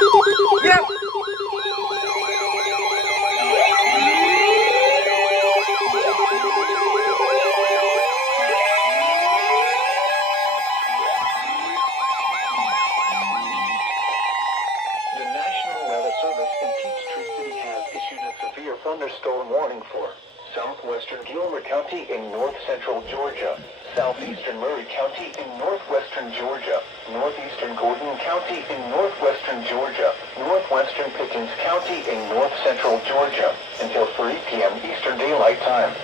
Yep. The National Weather Service in Peachtree City has issued a severe thunderstorm warning for southwestern Gilmer County in north-central Georgia, southeastern Murray County in northwestern Georgia, northeastern Gordon County in northwestern Georgia, northwestern Pickens County in north-central Georgia, until 3 p.m. Eastern Daylight Time.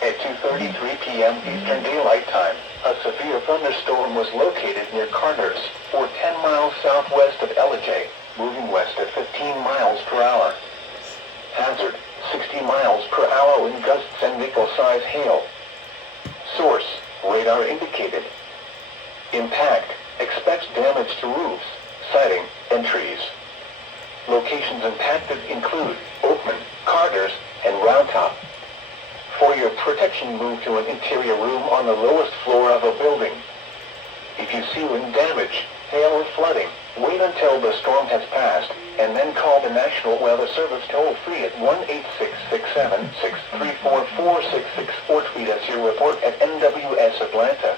At 2:33 p.m. Eastern Daylight Time, a severe thunderstorm was located near Carter's, or 10 miles southwest of Ellijay, moving west at 15 miles per hour. Hazard, 60 miles per hour wind gusts and nickel-size hail. Source, radar indicated. Impact, expects damage to roofs, siding, and trees. Locations impacted include Oakman, Carter's, and Round Top. For your protection, move to an interior room on the lowest floor of a building. If you see wind damage, hail or flooding, wait until the storm has passed, and then call the National Weather Service toll-free at 1-866-763-4466 or tweet us your report at NWS Atlanta.